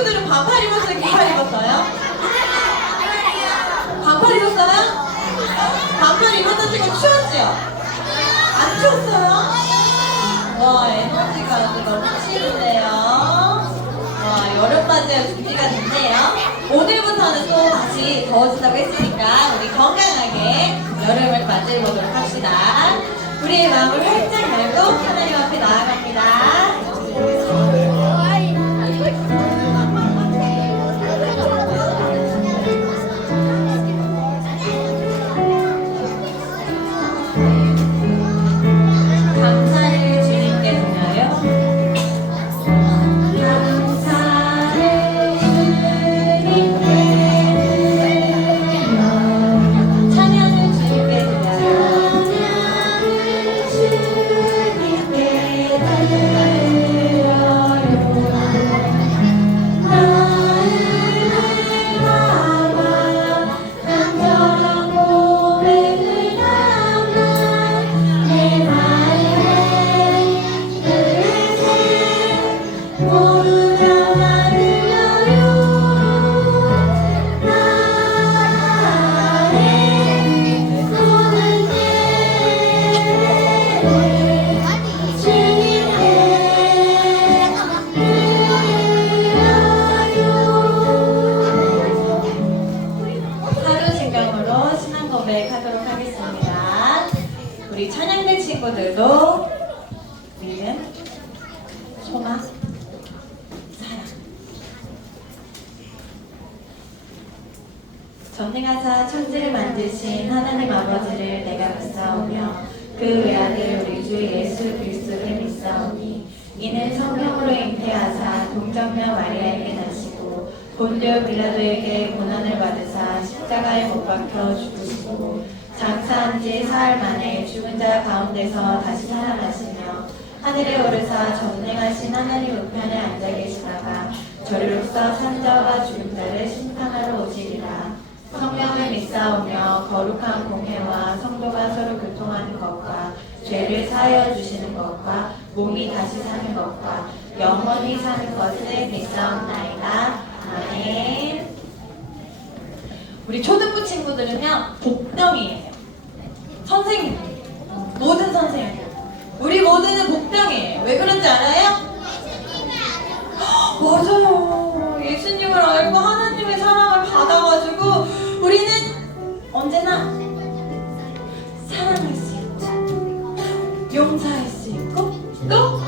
친구들은 반팔 입었어요? 긴팔 입었어요? 반팔 입었어요? 반팔 입었던 친구 추웠지요? 안 추웠어요? 와, 에너지가 아주 넘치는데요. 와, 여름바지가 준비가 됐네요. 오늘부터는 또 다시 더워진다고 했으니까 우리 건강하게 여름을 맞이해보도록 합시다. 우리의 마음을 활짝 열고 하나님 앞에 나아갑니다. 감사를 주님께 드려요. 감사를 주님께 드려요. 찬양을 주님께 드려요. 찬양을 주님께 드려요. 나를 바라봐 간절한 고백을 담아 내 말에 그릇에 모두 담아드려요. 나의 모든 예를 주님께 드려요. 하루 신경으로 신앙 고백하도록 하겠습니다. 우리 찬양대 친구들도 믿음, 소망, 사랑. 전능하사 천지를 만드신 하나님 아버지를 내가 믿사오며 그 외아들 우리 주 예수 그리스도를 믿사오니 이는 성령으로 잉태하사 동정녀 마리아에게 나시고 본디오 빌라도에게 고난을 받으사 십자가에 못 박혀 죽으시고 장사한 지 사흘 만에 죽은 자 가운데서 다시 살아나시며 하늘에 오르사 전능하신 하나님 우편에 앉아 계시다가 저리로서 산자와 죽은 자를 심판하러 오시리라. 성령을 믿사오며 거룩한 공회와 성도가 서로 교통하는 것과 죄를 사하여 주시는 것과 몸이 다시 사는 것과 영원히 사는 것을 믿사옵나이다. 아멘. 우리 초등부 친구들은요 복덩이에요. 선생님, 모든 선생님, 우리 모두는 복덩이에요. 왜 그런지 알아요? 맞아요. 예수님을 알고 하나님의 사랑을 받아가지고 우리는 언제나 사랑할 수 있고 용서할 수 있고 또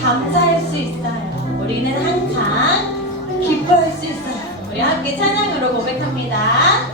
감사할 수 있어요. 우리는 항상 기뻐할 수 있어요. 우리 함께 찬양으로 고백합니다.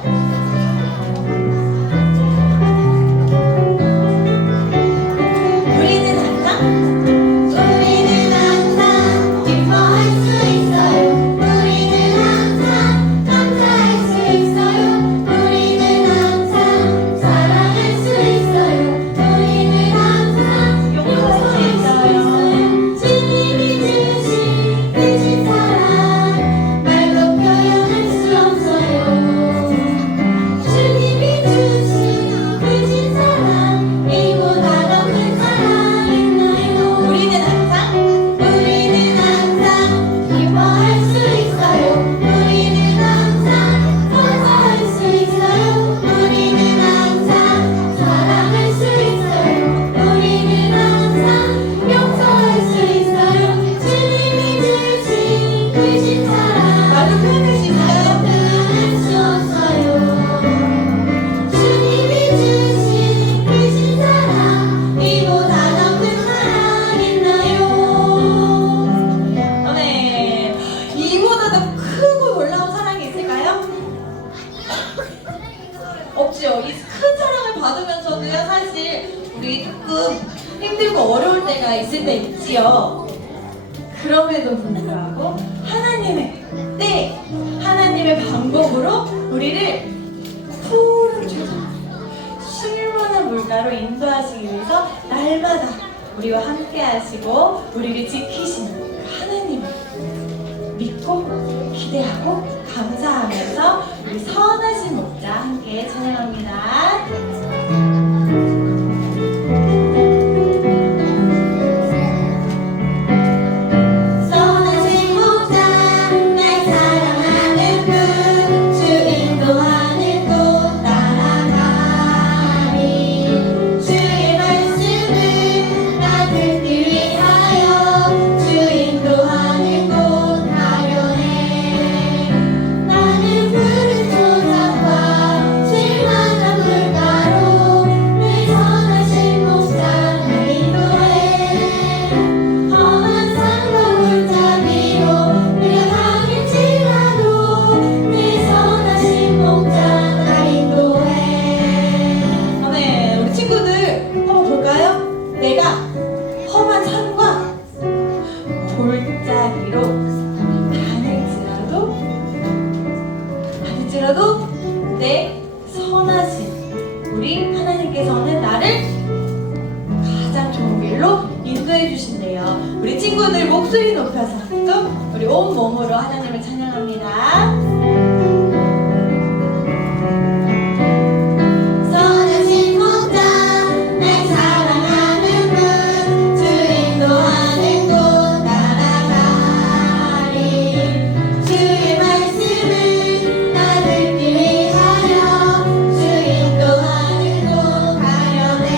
없죠. 이 큰 사랑을 받으면서도요, 사실 우리 조금 힘들고 어려울 때가 있을 때 있지요. 그럼에도 불구하고 하나님의 때, 하나님의 방법으로 우리를 푸른 조정, 쉴만한 물가로 인도하시기 위해서 날마다 우리와 함께 하시고 우리를 지키시는 하나님을 믿고 기대하고 감사하면서 우리 선하신 목자 함께 찬양합니다. 선하신 목자 듣기 위하여 주 인도하는 곳 가려네. 나는 푸른 초장과 쉴만한 물가로 늘 선하신 목자를 인도해. 험한 산과 골짜기로 내가 다닐지라도 늘 선하신 목자를 인도해. 아멘. 우리 친구들 한번 볼까요? 내가 험한 산과 골짜기로 다닐지라도 내 선하신 우리 하나님께서는 나를 가장 좋은 길로 인도해 주신대요. 우리 친구들 목소리 높여서 또 우리 온 몸으로 하나님을 찬양합니다. 선하신 목자 날 사랑하는 분 주 인도하는 곳 따라가리. 주의 말씀을 나 듣기 위하여 주 인도하는 곳 가려네.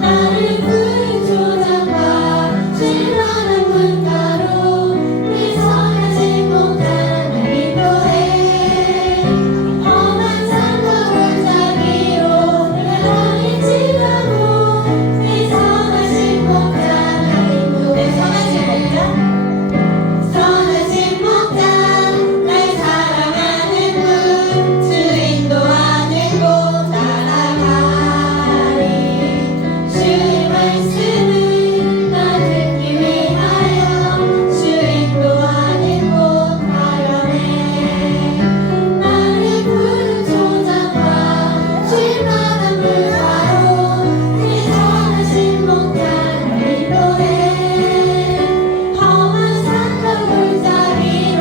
나를 푸른 초장과 쉴만한 물가로 늘 선하신 목자를 인도해. 험한 산과 골짜기로 내가 다닐지라도 늘 선하신 목자를 인도해. 선하신 목자 날 사랑하는 분 주 인도하는 곳 따라가리. 주의 말씀을 나 듣기 위하여 주 인도하는 곳 가려네. 나를 푸른 초장과 쉴만한 물가로 늘 선하신 목자를 인도해. 험한 산과 골짜기로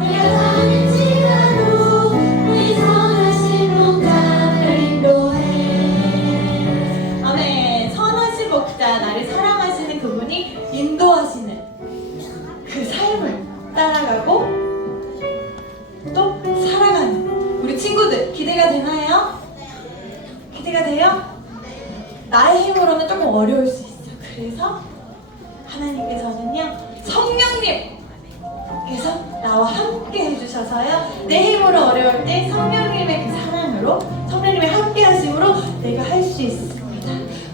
내가 다닐지라도 늘 선하신 목자를 인도해. 아멘. 선하신 목자, 나를 사랑하시는 그분이 인도하시는 그 삶을 따라가고 또 살아가는 우리 친구들 기대가 되나요? 기대가 돼요? 나의 힘으로는 조금 어려울 수 있어. 그래서 하나님께서는요, 성령님께서 나와 함께 해주셔서요, 내 힘으로 어려울 때 성령님의 그 사랑으로, 성령님의 함께 하심으로 내가 할 수 있습니다.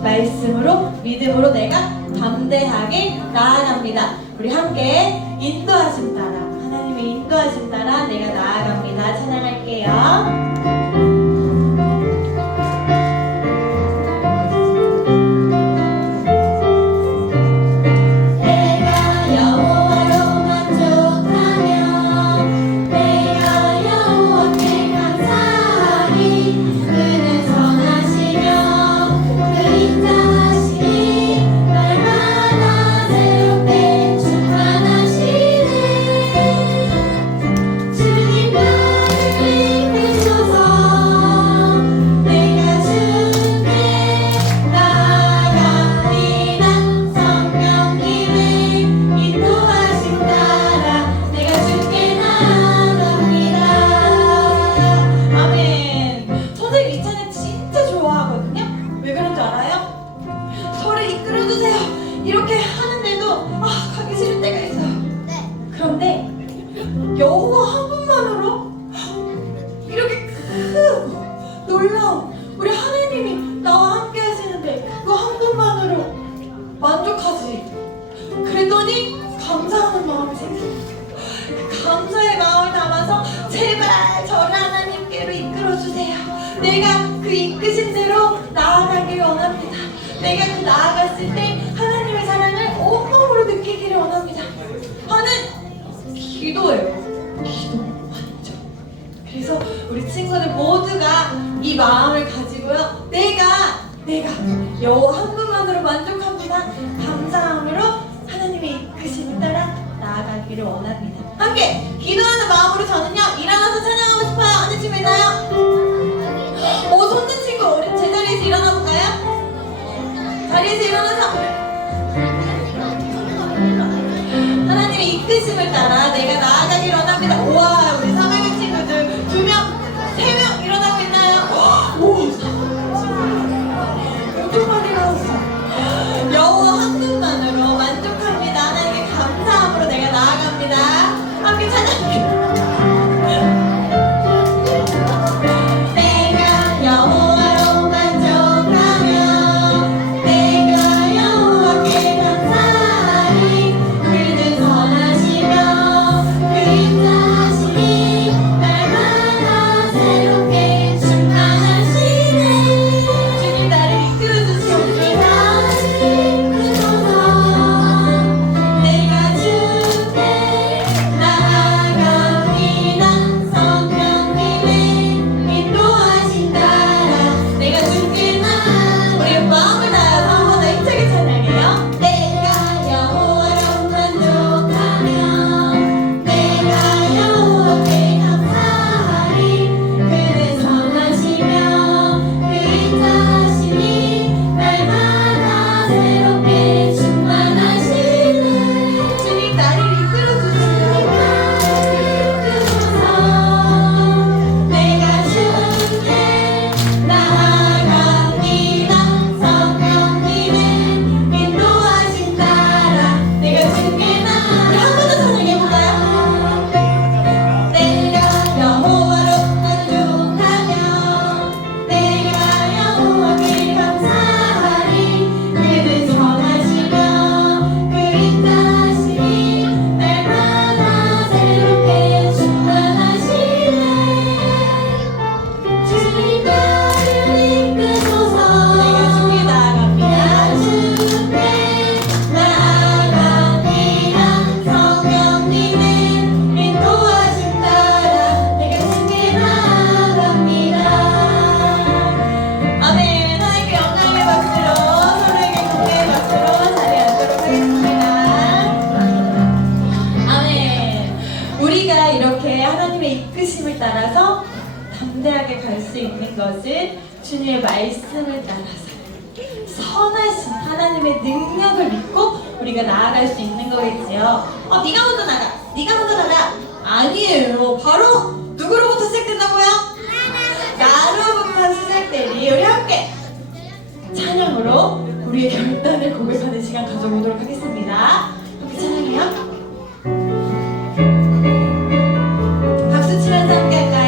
말씀으로, 믿음으로 내가 담대하게 나아갑니다. 우리 함께 인도하심 따라, 하나님의 인도하심 따라 내가 나아갑니다. 찬양할게요. 이렇게 하는데도 가기 싫을 때가 있어요. 그런데 여호와 한 분만으로 이렇게 크고 놀라운 우리 하나님이 나와 함께 하시는데 그 한 분만으로 만족하지. 그랬더니 감사하는 마음이 생겨요. 그 감사의 마음을 담아서 제발 저를 하나님께로 이끌어주세요. 내가 그 이끄신 대로 나아가길 원합니다. 내가 그 나아갔을 때 하나님의 사랑을 온몸으로 느끼기를 원합니다 하는 기도예요. 기도 맞죠? 그래서 우리 친구들 모두가 이 마음을 가지고요, 내가 여호와 한 분만으로 만족합니다, 감사함으로 하나님의 이끄심을 따라 나아가기를 원합니다. 함께 기도하는 마음으로 저는요 일어나서 찬양하고 싶어요. 어느 친구 있나요? 손든 친구, 우리 제자리에서 일어나 볼까요? 자리에서 일어나서 하나님의 이끄심을 따라 내가 나아가길 원합니다. 우와, 우리 3학년 친구들 2명, 3명 일어나고 있나요? 오, 3학년 친구 엄청 많이 일어났어. 것은 주님의 말씀을 따라서 선하신 하나님의 능력을 믿고 우리가 나아갈 수 있는 거겠지요. 네가 먼저 나가. 네가 먼저 나가. 아니에요. 바로 누구로부터 시작된다고요? 나로부터 시작되니 우리 함께 찬양으로 우리의 결단을 고백하는 시간 가져보도록 하겠습니다. 함께 찬양해요. 박수 치면서 함께 할까요?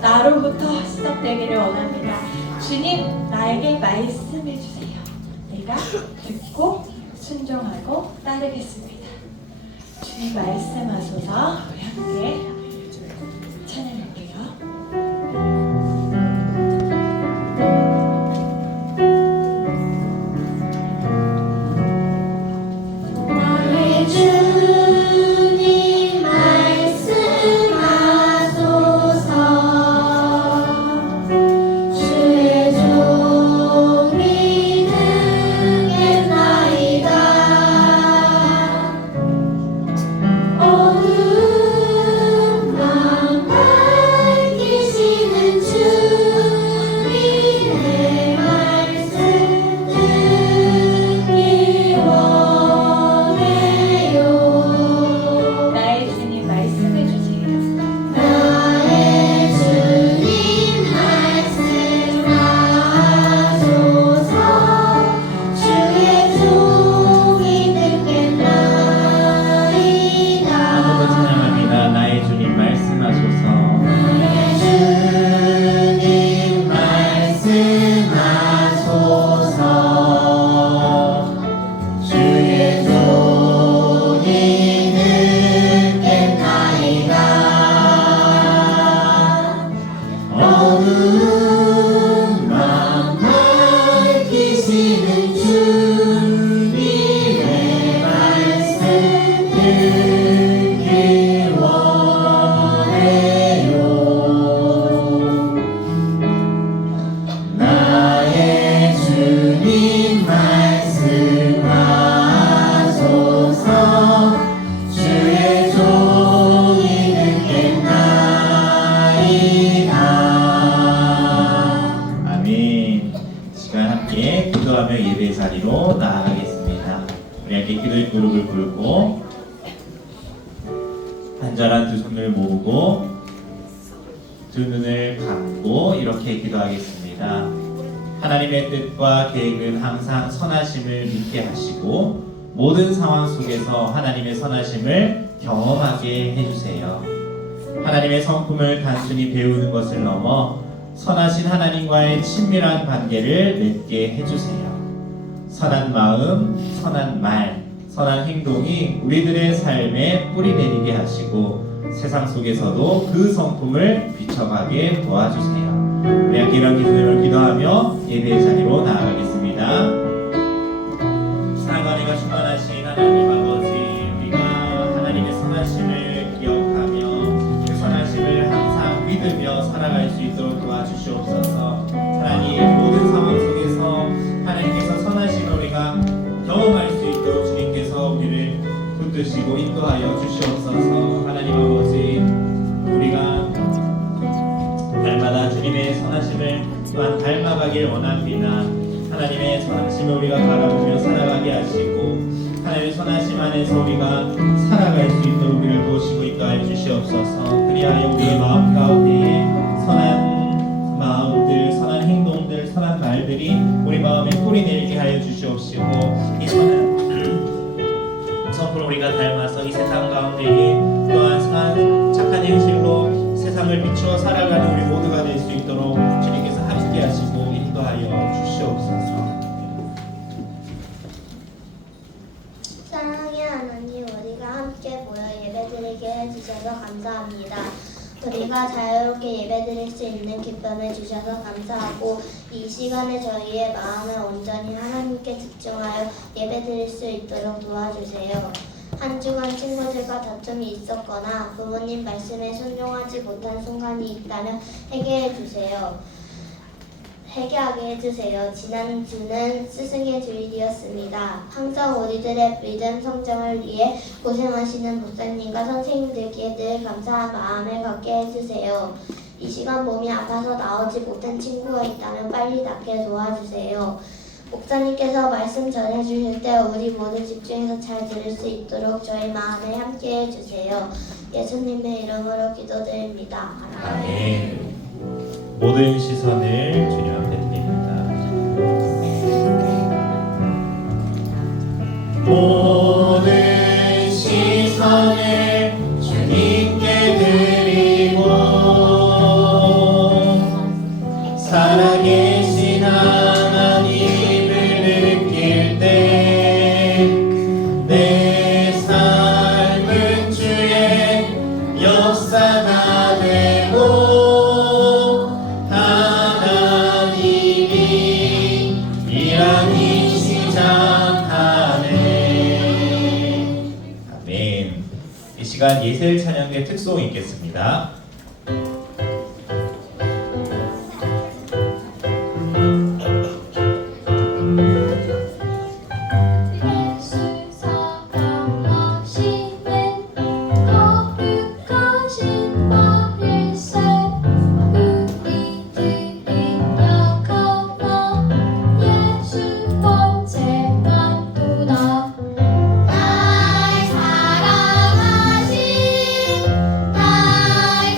나로부터 시작되기를 원합니다. 주님, 나에게 말씀해 주세요. 내가 듣고 순종하고 따르겠습니다. 주님 말씀하소서. 우리 함께 찬양할게요. 나의 주님 말씀하소서. 주의 종이 듣겠나이다. 어두운 맘 주님의 말씀 듣기 원해요. 나의 주님 말씀하소서. 주의 종이 듣겠나이다. 아멘. 시간 함께 기도하며 예배 자리로 나아가겠습니다. 우리 함께 기도의 무릎을 꿇고 간절한 두 손을 모으고 두 눈을 감고 이렇게 기도하겠습니다. 하나님의 뜻과 계획은 항상 선하심을 믿게 하시고 모든 상황 속에서 하나님의 선하심을 경험하게 해주세요. 하나님의 성품을 단순히 배우는 것을 넘어 선하신 하나님과의 친밀한 관계를 맺게 해주세요. 선한 마음, 선한 말, 선한 행동이 우리들의 삶에 뿌리 내리게 하시고 세상 속에서도 그 성품을 비춰가게 도와주세요. 우리 함께 이런 기도를 기도하며 예배의 자리로 나아가겠습니다. 사랑과 은혜가 충만하신 하나님 아버지, 우리가 하나님의 선하심을 기억하며 그 선하심을 항상 믿으며 살아갈 수 있도록 도와주시옵소서. 하나님, 모든 상황 속에서 하나님께서 선하심을 우리가 경험할 수 있도록 주님께서 우리를 붙드시고 인도하여 주시옵소서. 하나님 아버지, 우리가 날마다 주님의 선하심을 또한 닮아가길 원합니다. 하나님의 선하심을 우리가 바라보며 살아가게 하시고 하나님의 선하심 안에서 우리가 살아갈 수 있도록 우리를 도우시고 인도하여 주시옵소서. 그리하여 우리의 마음 가운데에 선한 마음들, 선한 행동들, 선한 말들이 우리 마음에 뿌리 내리게 하여 주시옵시고 이 선한 성품을 우리가 닮아서 이 세상 가운데에 또한 선한 착한 행실로 세상을 비추어 살아가는 우리 모두가 될 수 있도록 주님께서 함께 하시고 인도하여 주시옵소서. 사랑의 하나님, 우리가 함께 모여 예배드리게 해주셔서 감사합니다. 우리가 자유롭게 예배드릴 수 있는 기쁨을 주셔서 감사하고 이 시간에 저희의 마음을 온전히 하나님께 집중하여 예배드릴 수 있도록 도와주세요. 한 주간 친구들과 다툼이 있었거나 부모님 말씀에 순종하지 못한 순간이 있다면 회개하게 해주세요. 지난 주는 스승의 주일이었습니다. 항상 우리들의 믿음 성장을 위해 고생하시는 목사님과 선생님들께 늘 감사한 마음을 갖게 해주세요. 이 시간 몸이 아파서 나오지 못한 친구가 있다면 빨리 낫게 도와주세요. 목사님께서 말씀 전해주실 때 우리 모두 집중해서 잘 들을 수 있도록 저희 마음에 함께 해주세요. 예수님의 이름으로 기도드립니다. 아멘. 모든 시선을 주님 앞에 드립니다. 모든 시선을 주님께 드리고 살아계신 하나님을 느낄 때 내 삶은 주의 역사가 되고 하나님이 일하기 시작하네. 아멘. 이 시간 예세 찬양의 특송 있겠습니다. 날 사랑하신 날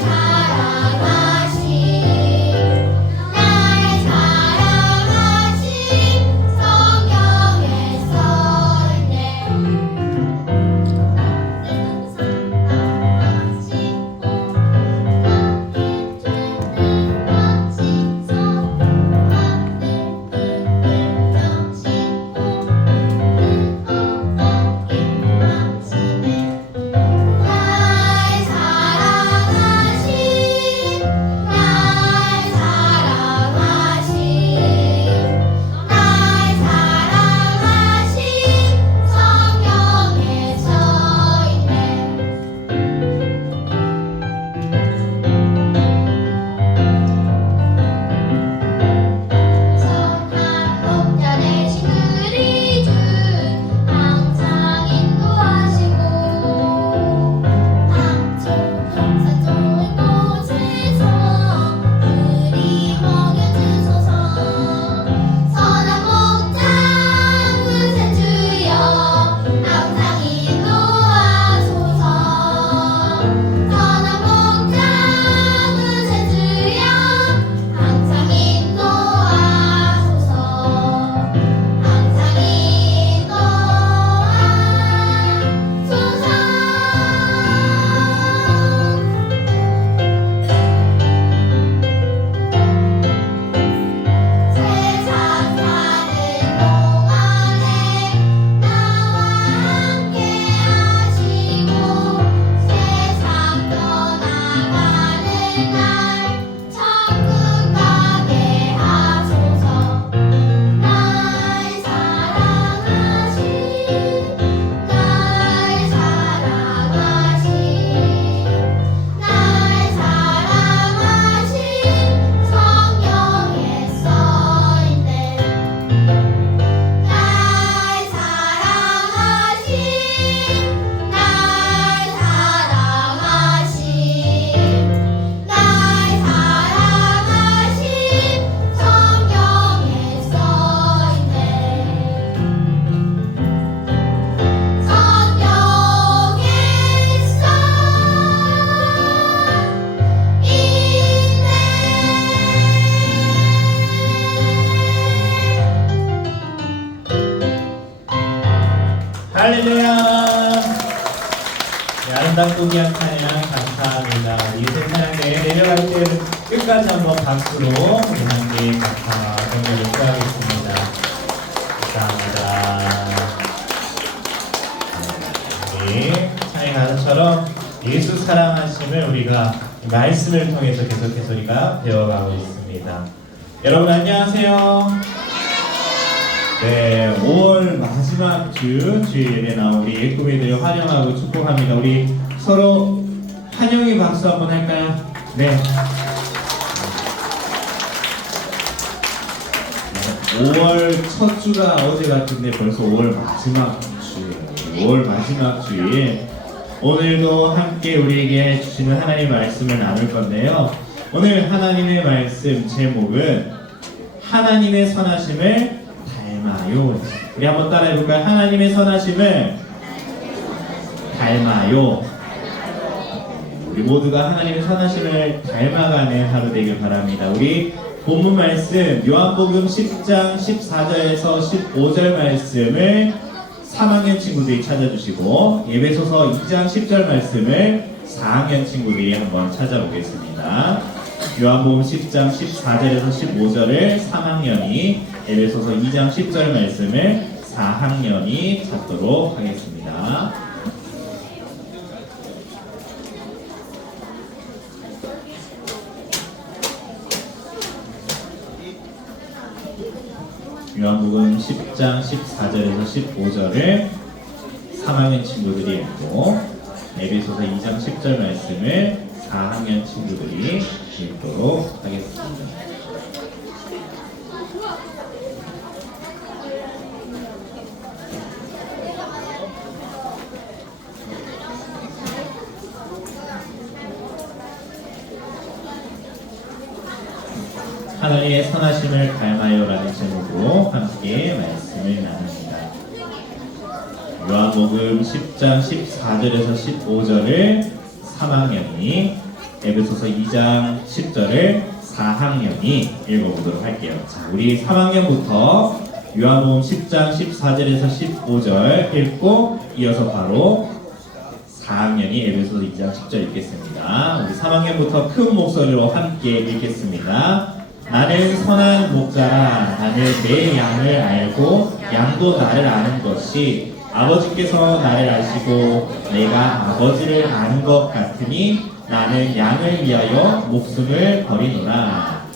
할렐루야. 네, 아름답고 귀한 찬양 감사합니다. 이 세상에 내려갈 때 끝까지 한번 박수로 우리 함께 감사와 경배를 표하겠습니다. 감사합니다. 네, 찬양 가사처럼 예수 사랑하심을 우리가 말씀을 통해서 계속해서 우리가 배워가고 있습니다. 여러분 안녕하세요. 네, 5월 마지막 주일에 나온 우리 예꾸미들 환영하고 축복합니다. 우리 서로 환영의 박수 한번 할까요? 네. 5월 첫 주가 어제 같은데 벌써 5월 마지막 주일. 5월 마지막 주일. 오늘도 함께 우리에게 주시는 하나님의 말씀을 나눌 건데요. 오늘 하나님의 말씀 제목은 하나님의 선하심을 닮아요. 우리 한번 따라해볼까요? 하나님의 선하심을 닮아요. 우리 모두가 하나님의 선하심을 닮아가는 하루 되길 바랍니다. 우리 본문 말씀 요한복음 10장 14절에서 15절 말씀을 3학년 친구들이 찾아주시고 예배소서 2장 10절 말씀을 4학년 친구들이 한번 찾아보겠습니다. 요한복음 10장 14절에서 15절을 3학년이 예배소서 2장 10절 말씀을 4학년이 찾도록 하겠습니다. 요한복음 10장 14절에서 15절을 3학년 친구들이 읽고 에베소서 2장 10절 말씀을 4학년 친구들이 읽도록 하겠습니다. 하나님의 선하심을 닮아요라는 제목으로 함께 말씀을 나눕니다. 요한복음 10장 14절에서 15절을 3학년이 에베소서 2장 10절을 4학년이 읽어보도록 할게요. 자, 우리 3학년부터 요한복음 10장 14절에서 15절 읽고 이어서 바로 4학년이 에베소서 2장 10절 읽겠습니다. 우리 3학년부터 큰 목소리로 함께 읽겠습니다. 나는 선한 목자라. 나는 내 양을 알고 양도 나를 아는 것이 아버지께서 나를 아시고 내가 아버지를 아는 것 같으니 나는 양을 위하여 목숨을 버리노라.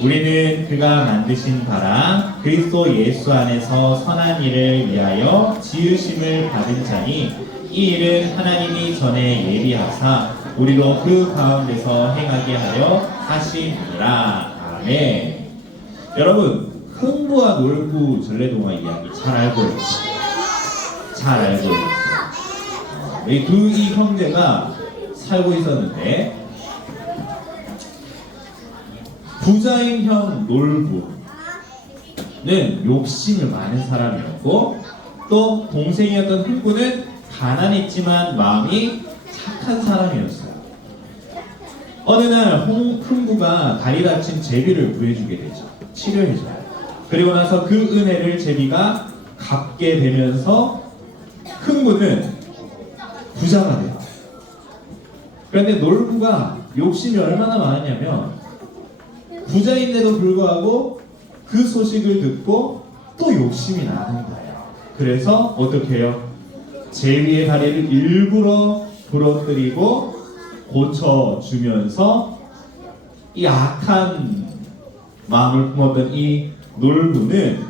우리는 그가 만드신 바라 그리스도 예수 안에서 선한 일을 위하여 지으심을 받은 자니 이 일은 하나님이 전에 예비하사 우리로 그 가운데서 행하게 하려 하심이라. 아멘. 여러분, 흥부와 놀부 전래동화 이야기 잘 알고 있죠? 잘 알고 있죠? 이 형제가 살고 있었는데 부자인 형 놀부는 욕심을 많은 사람이었고 또 동생이었던 흥부는 가난했지만 마음이 착한 사람이었어요. 어느 날 흥부가 다리 다친 제비를 구해주게 되죠. 치료해줘요. 그리고 나서 그 은혜를 제비가 갚게 되면서 흥부는 부자가 돼요. 그런데 놀부가 욕심이 얼마나 많았냐면 부자인데도 불구하고 그 소식을 듣고 또 욕심이 나는 거예요. 그래서 어떻게 해요? 제비의 다리를 일부러 부러뜨리고 고쳐주면서 이 악한 마음을 품었던 이 놀부는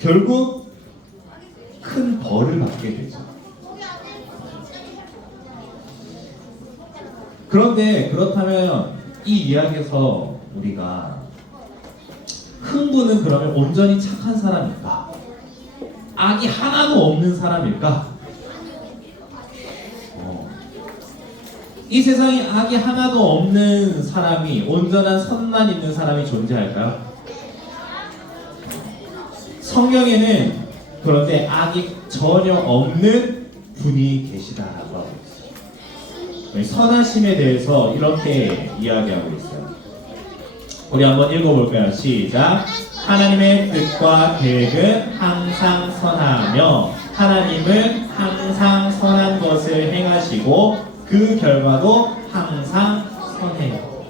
결국 큰 벌을 받게 되죠. 그런데 그렇다면 이 이야기에서 우리가 흥부는 그러면 온전히 착한 사람일까? 악이 하나도 없는 사람일까? 이 세상에 악이 하나도 없는 사람이, 온전한 선만 있는 사람이 존재할까요? 성경에는 그런데 악이 전혀 없는 분이 계시다라고 하고 있어요. 선하심에 대해서 이렇게 이야기하고 있어요. 우리 한번 읽어볼까요? 시작. 하나님의 뜻과 계획은 항상 선하며 하나님은 항상 선한 것을 행하시고 그 결과도 항상 선해요.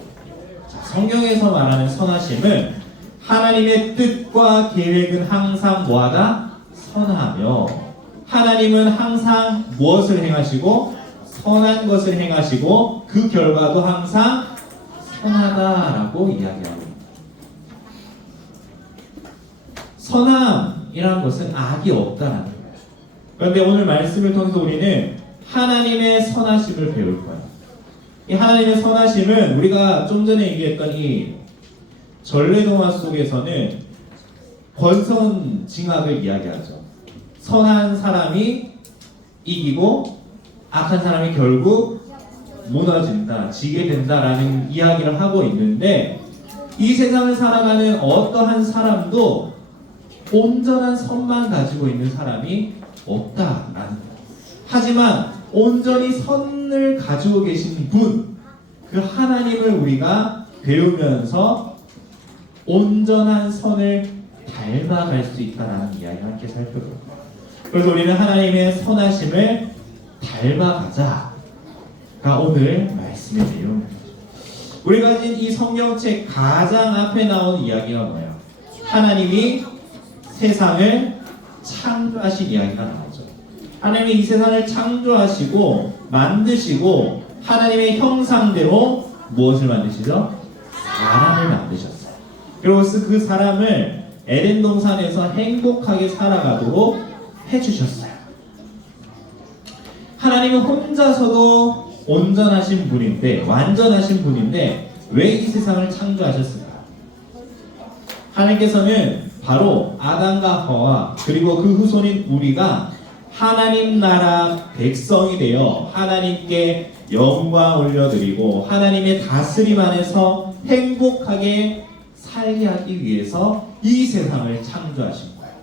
자, 성경에서 말하는 선하심은 하나님의 뜻과 계획은 항상 뭐하다? 선하며 하나님은 항상 무엇을 행하시고 선한 것을 행하시고 그 결과도 항상 선하다라고 이야기하고 있습니다. 선함이라는 것은 악이 없다라는 거예요. 그런데 오늘 말씀을 통해서 우리는 하나님의 선하심을 배울 거예요. 이 하나님의 선하심은 우리가 좀 전에 얘기했던 이 전래동화 속에서는 권선징악을 이야기하죠. 선한 사람이 이기고 악한 사람이 결국 무너진다, 지게 된다라는 이야기를 하고 있는데 이 세상을 살아가는 어떠한 사람도 온전한 선만 가지고 있는 사람이 없다라는 거예요. 하지만 온전히 선을 가지고 계신 분, 그 하나님을 우리가 배우면서 온전한 선을 닮아갈 수 있다는 이야기를 함께 살펴볼 거예요. 그래서 우리는 하나님의 선하심을 닮아가자가 오늘 말씀의 내용입니다. 우리가 가진 이 성경책 가장 앞에 나온 이야기가 뭐예요? 하나님이 세상을 창조하신 이야기가 나오죠. 하나님이 이 세상을 창조하시고 만드시고 하나님의 형상대로 무엇을 만드시죠? 사람을 만드셨어요. 그리고 그 사람을 에덴 동산에서 행복하게 살아가도록 해주셨어요. 하나님은 혼자서도 온전하신 분인데, 완전하신 분인데 왜 이 세상을 창조하셨을까? 하나님께서는 바로 아담과 하와 그리고 그 후손인 우리가 하나님 나라 백성이 되어 하나님께 영광 올려드리고 하나님의 다스림 안에서 행복하게 살게 하기 위해서 이 세상을 창조하신 거예요.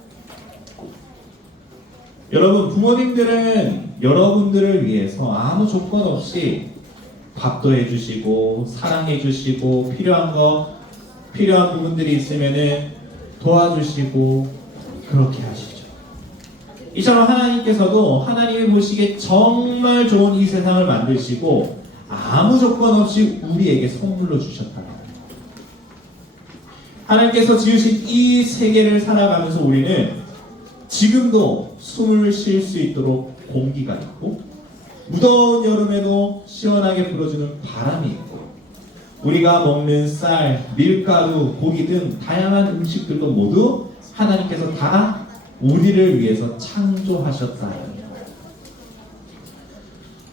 여러분, 부모님들은 여러분들을 위해서 아무 조건 없이 밥도 해주시고 사랑해주시고 필요한 부분들이 있으면은 도와주시고 그렇게 하시죠. 이처럼 하나님께서도 하나님이 보시기에 정말 좋은 이 세상을 만드시고 아무 조건 없이 우리에게 선물로 주셨다. 하나님께서 지으신 이 세계를 살아가면서 우리는 지금도 숨을 쉴 수 있도록 공기가 있고 무더운 여름에도 시원하게 불어주는 바람이 있고 우리가 먹는 쌀, 밀가루, 고기 등 다양한 음식들도 모두 하나님께서 다 우리를 위해서 창조하셨다.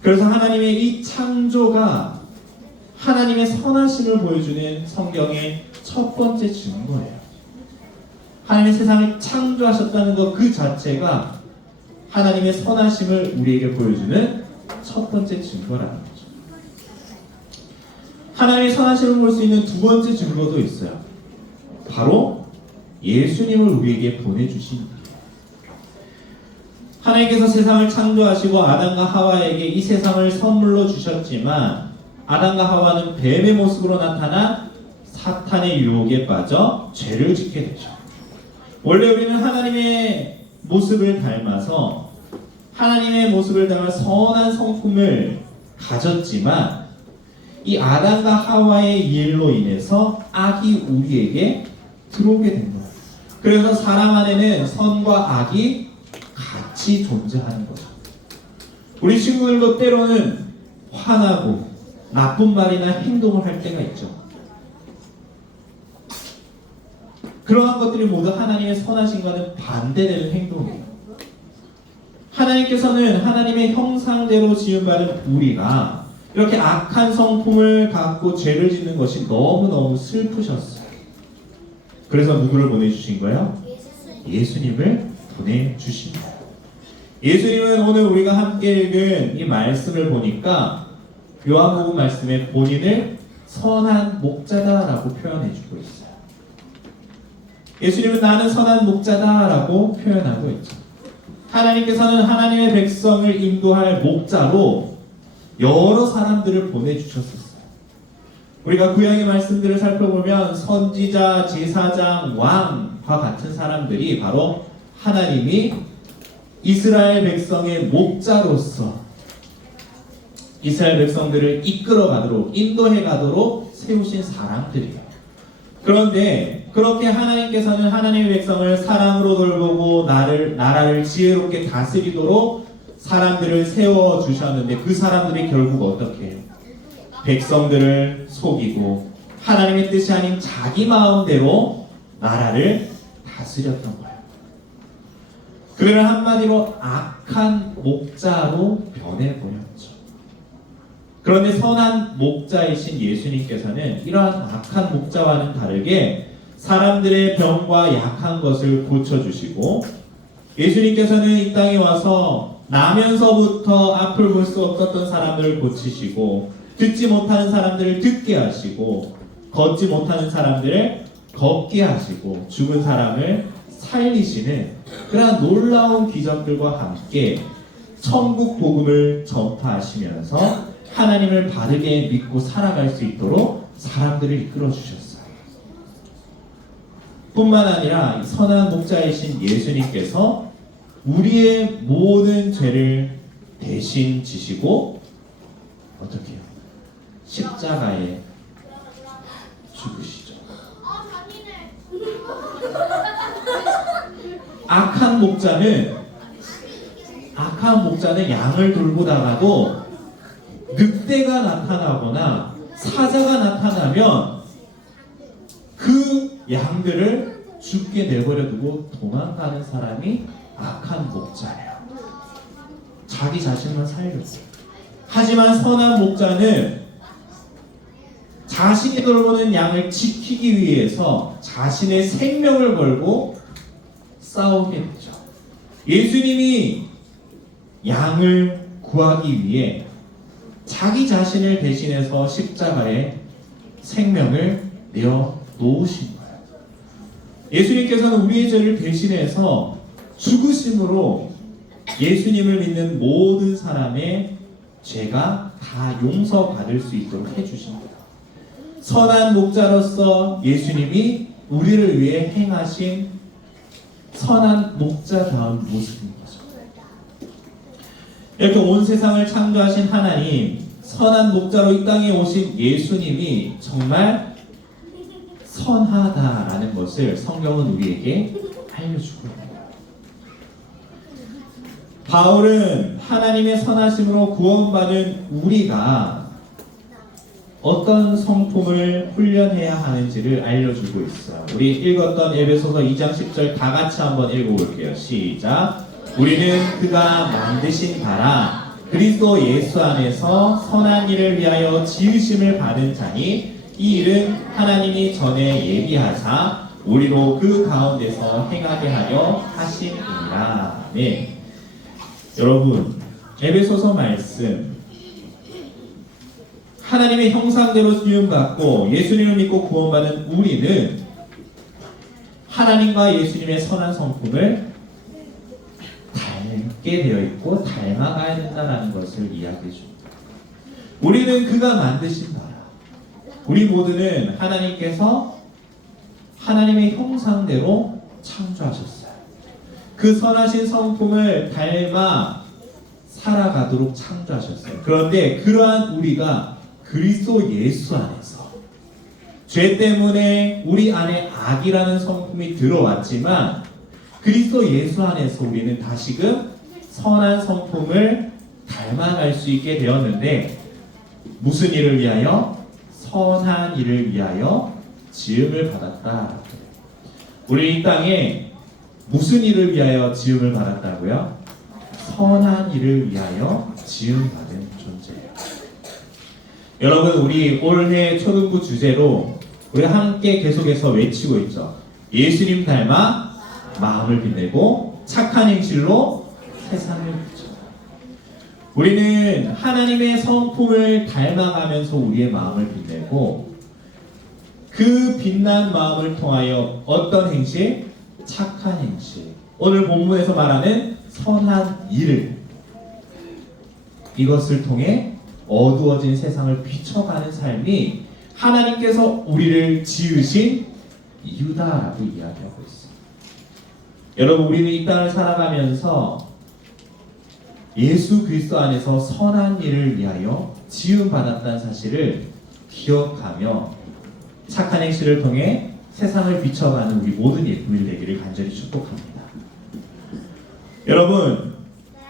그래서 하나님의 이 창조가 하나님의 선하심을 보여주는 성경의 첫 번째 증거예요. 하나님의 세상을 창조하셨다는 것 그 자체가 하나님의 선하심을 우리에게 보여주는 첫 번째 증거라는 거죠. 하나님의 선하심을 볼 수 있는 두 번째 증거도 있어요. 바로 예수님을 우리에게 보내주신 일이에요. 하나님께서 세상을 창조하시고 아담과 하와에게 이 세상을 선물로 주셨지만 아담과 하와는 뱀의 모습으로 나타나 사탄의 유혹에 빠져 죄를 짓게 되죠. 원래 우리는 하나님의 모습을 닮아서 하나님의 모습을 닮아 선한 성품을 가졌지만 이 아담과 하와의 일로 인해서 악이 우리에게 들어오게 된 거예요. 그래서 사람 안에는 선과 악이 같이 존재하는 거죠. 우리 친구들도 때로는 화나고 나쁜 말이나 행동을 할 때가 있죠. 그러한 것들이 모두 하나님의 선하심과는 반대되는 행동이에요. 하나님께서는 하나님의 형상대로 지음받은 우리가 이렇게 악한 성품을 갖고 죄를 짓는 것이 너무너무 슬프셨어요. 그래서 누구를 보내주신 거예요? 예수님을 보내주십니다. 예수님은 오늘 우리가 함께 읽은 이 말씀을 보니까 요한복음 말씀에 본인을 선한 목자다라고 표현해주고 있어요. 예수님은 나는 선한 목자다라고 표현하고 있죠. 하나님께서는 하나님의 백성을 인도할 목자로 여러 사람들을 보내주셨었어요. 우리가 구약의 말씀들을 살펴보면 선지자, 제사장, 왕과 같은 사람들이 바로 하나님이 이스라엘 백성의 목자로서 이스라엘 백성들을 이끌어 가도록 인도해 가도록 세우신 사람들이에요. 그런데 그렇게 하나님께서는 하나님의 백성을 사랑으로 돌보고 나라를 지혜롭게 다스리도록 사람들을 세워 주셨는데 그 사람들이 결국 어떻게 해요? 백성들을 속이고 하나님의 뜻이 아닌 자기 마음대로 나라를 다스렸던 거예요. 그를 한마디로 악한 목자로 변해버렸죠. 그런데 선한 목자이신 예수님께서는 이러한 악한 목자와는 다르게 사람들의 병과 약한 것을 고쳐주시고, 예수님께서는 이 땅에 와서 나면서부터 앞을 볼 수 없었던 사람들을 고치시고, 듣지 못하는 사람들을 듣게 하시고, 걷지 못하는 사람들을 걷게 하시고, 죽은 사람을 살리시는 그러한 놀라운 기적들과 함께 천국 복음을 전파하시면서 하나님을 바르게 믿고 살아갈 수 있도록 사람들을 이끌어 주셨어요. 뿐만 아니라 선한 목자이신 예수님께서 우리의 모든 죄를 대신 지시고 어떻게 해요? 십자가에 죽으시죠. 악한 목자는 양을 돌보다가도 늑대가 나타나거나 사자가 나타나면 그 양들을 죽게 내버려 두고 도망가는 사람이 악한 목자예요. 자기 자신만 살려고. 하지만 선한 목자는 자신이 돌보는 양을 지키기 위해서 자신의 생명을 걸고 싸우게 되죠. 예수님이 양을 구하기 위해 자기 자신을 대신해서 십자가에 생명을 내어 놓으신 거예요. 예수님께서는 우리의 죄를 대신해서 죽으심으로 예수님을 믿는 모든 사람의 죄가 다 용서받을 수 있도록 해주십니다. 선한 목자로서 예수님이 우리를 위해 행하신 선한 목자다운 모습입니다. 이렇게 온 세상을 창조하신 하나님, 선한 목자로 이 땅에 오신 예수님이 정말 선하다라는 것을 성경은 우리에게 알려주고 있습니다. 바울은 하나님의 선하심으로 구원받은 우리가 어떤 성품을 훈련해야 하는지를 알려주고 있어요. 우리 읽었던 에베소서 2장 10절 다 같이 한번 읽어볼게요. 시작. 우리는 그가 만드신 바라 그리스도 예수 안에서 선한 일을 위하여 지으심을 받은 자니 이 일은 하나님이 전에 예비하사 우리로 그 가운데서 행하게 하려 하심이니라. 네. 여러분, 에베소서 말씀 하나님의 형상대로 지음받고 예수님을 믿고 구원받은 우리는 하나님과 예수님의 선한 성품을 닮게 되어 있고 닮아가야 된다는 것을 이야기해 줍니다. 우리는 그가 만드신 바라. 우리 모두는 하나님께서 하나님의 형상대로 창조하셨어요. 그 선하신 성품을 닮아 살아가도록 창조하셨어요. 그런데 그러한 우리가 그리스도 예수 안에서 죄 때문에 우리 안에 악이라는 성품이 들어왔지만 그리스도 예수 안에서 우리는 다시금 선한 성품을 닮아갈 수 있게 되었는데 무슨 일을 위하여? 선한 일을 위하여 지음을 받았다. 우리 이 땅에 무슨 일을 위하여 지음을 받았다고요? 선한 일을 위하여 지음받은 존재예요. 여러분, 우리 올해 초등부 주제로 우리 함께 계속해서 외치고 있죠. 예수님 닮아 마음을 빛내고 착한 행실로 세상을 비춰라. 우리는 하나님의 성품을 닮아가면서 우리의 마음을 빛내고 그 빛난 마음을 통하여 어떤 행실? 착한 행실. 오늘 본문에서 말하는 선한 일을 이것을 통해 어두워진 세상을 비춰가는 삶이 하나님께서 우리를 지으신 이유다라고 이야기하고 있습니다. 여러분, 우리는 이 땅을 살아가면서 예수 그리스도 안에서 선한 일을 위하여 지음받았다는 사실을 기억하며 착한 행실을 통해 세상을 비춰가는 우리 모든 예쁘일 되기를 간절히 축복합니다. 여러분,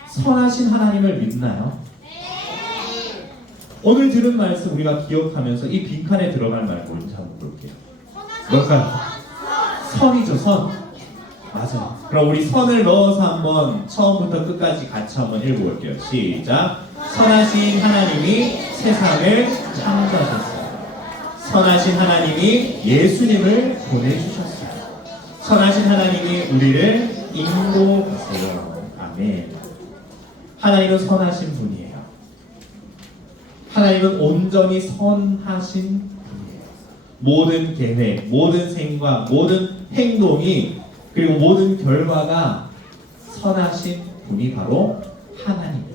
선하신 하나님을 믿나요? 오늘 들은 말씀 우리가 기억하면서 이 빈칸에 들어갈 말 뭔지 한번 볼게요. 뭘까요? 선이죠, 선. 맞아요. 그럼 우리 선을 넣어서 한번 처음부터 끝까지 같이 한번 읽어볼게요. 시작. 선하신 하나님이 세상을 창조하셨어요. 선하신 하나님이 예수님을 보내주셨어요. 선하신 하나님이 우리를 인도하세요. 아멘. 하나님은 선하신 분이에요. 하나님은 온전히 선하신 분이에요. 모든 계획, 모든 생각, 모든 행동이 그리고 모든 결과가 선하신 분이 바로 하나님이에요.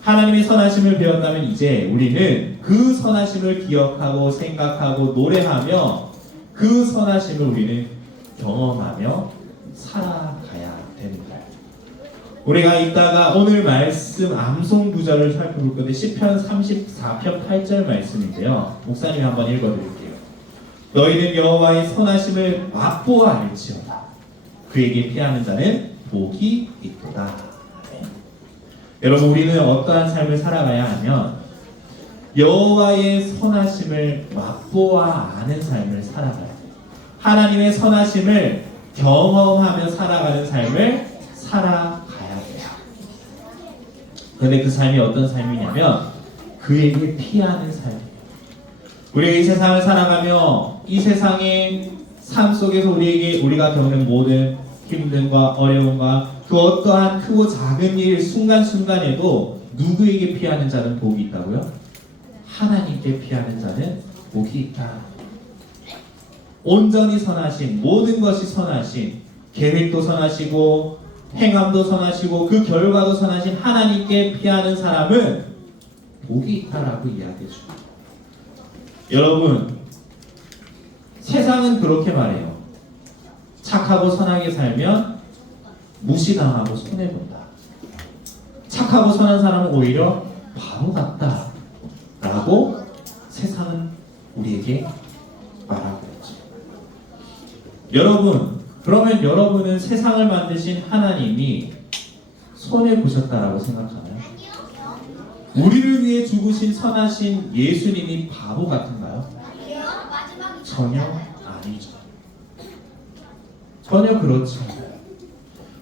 하나님의 선하심을 배웠다면 이제 우리는 그 선하심을 기억하고 생각하고 노래하며 그 선하심을 우리는 경험하며 살아가야 되는 거예요. 우리가 이따가 오늘 말씀 암송 구절을 살펴볼 건데 시편 34편 8절 말씀인데요. 목사님이 한번 읽어드릴게요. 너희는 여호와의 선하심을 맛보아 알지어다. 그에게 피하는 자는 복이 있도다. 네. 여러분, 우리는 어떠한 삶을 살아가야 하면 여호와의 선하심을 맛보아 아는 삶을 살아가야 돼요. 하나님의 선하심을 경험하며 살아가는 삶을 살아가야 돼요. 그런데 그 삶이 어떤 삶이냐면 그에게 피하는 삶이에요. 우리가 이 세상을 살아가며 이 세상의 삶 속에서 우리가 겪는 모든 힘듦과 어려움과 그 어떠한 크고 작은 일 순간순간에도 누구에게 피하는 자는 복이 있다고요? 하나님께 피하는 자는 복이 있다. 온전히 선하신, 모든 것이 선하신, 계획도 선하시고 행함도 선하시고 그 결과도 선하신 하나님께 피하는 사람은 복이 있다라고 이야기해 줍니다. 여러분, 세상은 그렇게 말해요. 착하고 선하게 살면 무시당하고 손해본다. 착하고 선한 사람은 오히려 바보 같다 라고 세상은 우리에게 말하고 있죠. 여러분, 그러면 여러분은 세상을 만드신 하나님이 손해보셨다라고 생각하나요? 우리를 위해 죽으신 선하신 예수님이 바보 같은가요? 전혀 아니죠. 전혀 그렇지 않아요.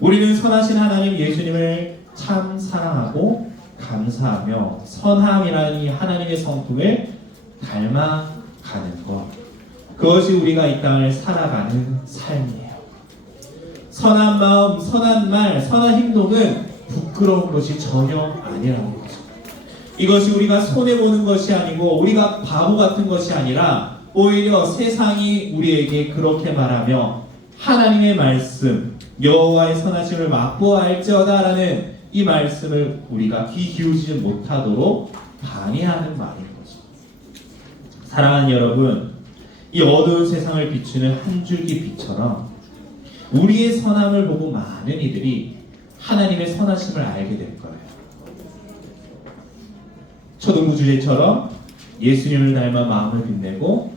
우리는 선하신 하나님 예수님을 참 사랑하고 감사하며 선함이라는 이 하나님의 성품을 닮아가는 것, 그것이 우리가 이 땅을 살아가는 삶이에요. 선한 마음, 선한 말, 선한 행동은 부끄러운 것이 전혀 아니라는 거죠. 이것이 우리가 손해보는 것이 아니고 우리가 바보 같은 것이 아니라 오히려 세상이 우리에게 그렇게 말하며 하나님의 말씀, 여호와의 선하심을 맛보아 알지어다라는 이 말씀을 우리가 귀 기울이지 못하도록 방해하는 말인 거죠. 사랑하는 여러분, 이 어두운 세상을 비추는 한 줄기 빛처럼 우리의 선함을 보고 많은 이들이 하나님의 선하심을 알게 될 거예요. 초등부 주제처럼 예수님을 닮아 마음을 빛내고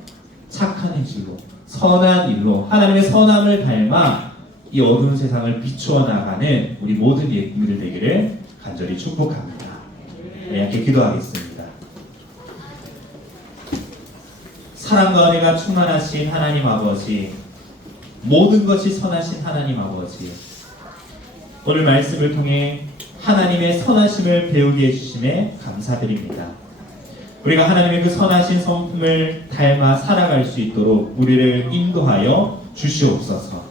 착한 행실로 선한 일로 하나님의 선함을 닮아 이 어두운 세상을 비추어 나가는 우리 모든 예쁘이들 되기를 간절히 축복합니다. 네, 함께 기도하겠습니다. 사랑과 은혜가 충만하신 하나님 아버지, 모든 것이 선하신 하나님 아버지, 오늘 말씀을 통해 하나님의 선하심을 배우게 해주심에 감사드립니다. 우리가 하나님의 그 선하신 성품을 닮아 살아갈 수 있도록 우리를 인도하여 주시옵소서.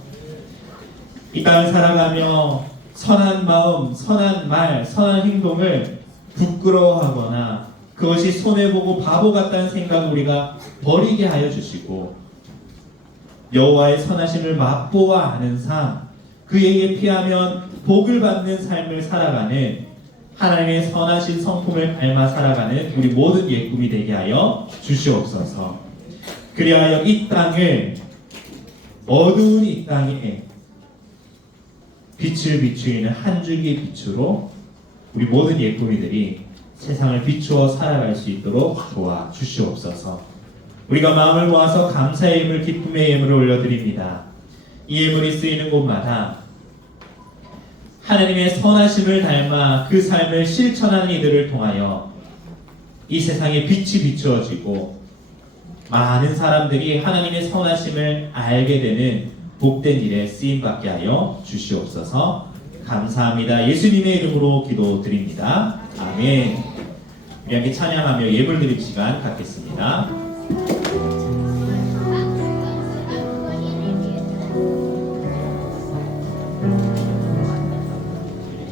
이 땅을 살아가며 선한 마음, 선한 말, 선한 행동을 부끄러워하거나 그것이 손해보고 바보 같다는 생각을 우리가 버리게 하여 주시고 여호와의 선하심을 맛보아 아는 삶, 그에게 피하면 복을 받는 삶을 살아가는 하나님의 선하신 성품을 닮아 살아가는 우리 모든 예꿈이 되게 하여 주시옵소서. 그리하여 이 땅을, 어두운 이 땅에 빛을 비추이는 한 줄기 빛으로 우리 모든 예쁨이들이 세상을 비추어 살아갈 수 있도록 도와주시옵소서. 우리가 마음을 모아서 감사의 예물, 기쁨의 예물을 올려드립니다. 이 예물이 쓰이는 곳마다 하나님의 선하심을 닮아 그 삶을 실천하는 이들을 통하여 이 세상에 빛이 비추어지고 많은 사람들이 하나님의 선하심을 알게 되는 복된 일에 쓰임받게 하여 주시옵소서. 감사합니다. 예수님의 이름으로 기도드립니다. 아멘. 우리 함께 찬양하며 예물 드릴 시간 갖겠습니다.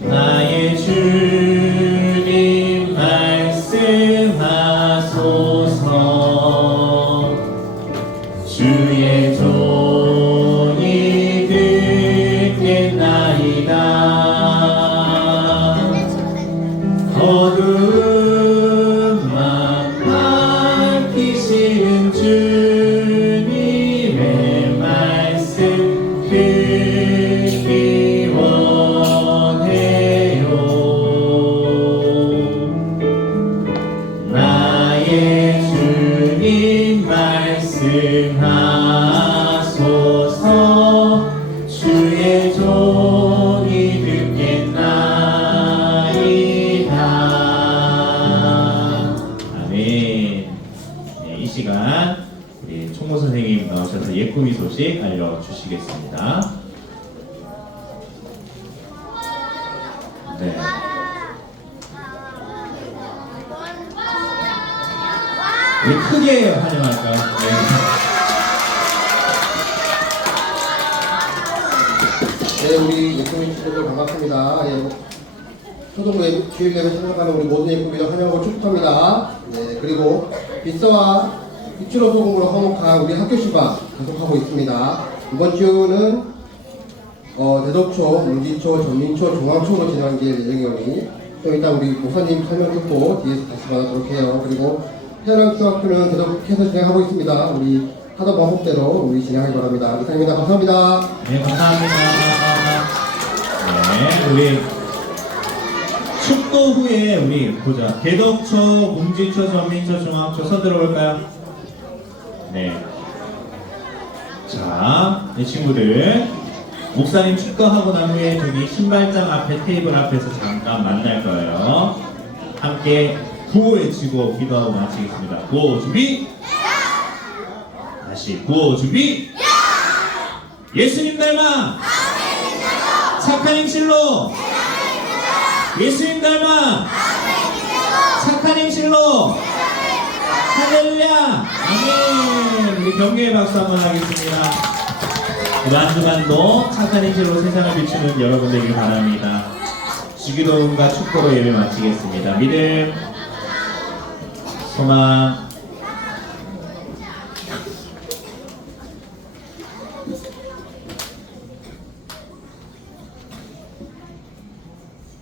나의 주님 말씀하소서. 주의 종이 듣겠나이다. 어두운 맘 밝히시는 주님의 말씀 듣기 원해요. 나의 주님 말씀하소서. 주의 종이 듣겠나이다. 아멘. 네, 이 시간 우리 총무 선생님 나오셔서 예쁨이 소식 알려주시겠습니다. 네. 우리 크게 환영할까요? 네. 네, 우리 예쁨이 친구들 반갑습니다. 예, 초등 주일 예배 참석하는 우리 모든 예쁨이들 환영하고 축복합니다. 네, 그리고 빛서와 빛으로 소금으로 화목한 우리 학교 시방 계속하고 있습니다. 이번 주는 대덕초, 문지초, 전민초, 중앙초로 진행하게 될 예정이오니 좀 이따 우리 목사님 설명 듣고 뒤에서 다시 받아도록 해요. 그리고 태어난 중학교는 계속해서 진행하고 있습니다. 우리 하던 방법대로 우리 진행하기 바랍니다. 이상입니다. 감사합니다. 네, 감사합니다. 네, 우리 축도 후에 우리 보자. 대덕초, 문지초, 전민초, 중앙초 손 들어볼까요? 네. 자, 이 친구들 목사님 축도하고 난 후에 저기 신발장 앞에 테이블 앞에서 잠깐 만날 거예요. 함께 구호 외치고 기도하고 마치겠습니다. 구호 준비! 다시 구호 준비! 예수님 닮아! 착한 행실로! 예수님 닮아! 착한 행실로! 할렐루야! 아멘! 우리 경례의 박수 한번 하겠습니다. 한 주간도 착한 행실로 세상을 비추는 여러분 되길 바랍니다. 주기도문과 축도로 예배 마치겠습니다. 믿음, 소망,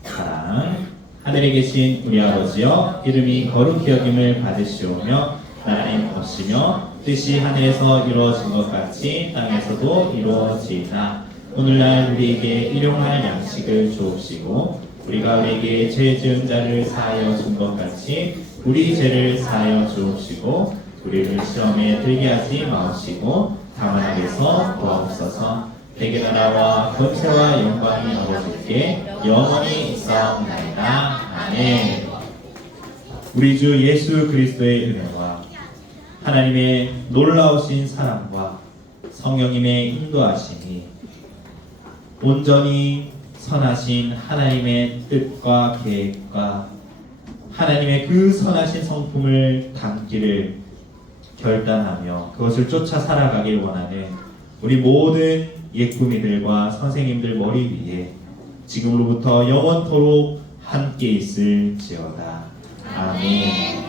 사랑. 하늘에 계신 우리 아버지여, 이름이 거룩히 여김을 받으시오며 나라님 오시며 뜻이 하늘에서 이루어진 것 같이 땅에서도 이루어지이다. 오늘날 우리에게 일용할 양식을 주옵시고 우리가 우리에게 죄 지은 자를 사하여 준 것 같이 우리 죄를 사하여 주옵시고 우리를 시험에 들게 하지 마옵시고 다만 악에서 구하옵소서. 대개 나라와 권세와 영광이 아버지께 영원히 있사옵나이다. 아멘. 우리 주 예수 그리스도의 은혜와 하나님의 놀라우신 사랑과 성령님의 인도하심이 온전히 선하신 하나님의 뜻과 계획과 하나님의 그 선하신 성품을 담기를 결단하며 그것을 쫓아 살아가길 원하는 우리 모든 예꾸미들과 선생님들 머리 위에 지금으로부터 영원토록 함께 있을지어다. 아멘.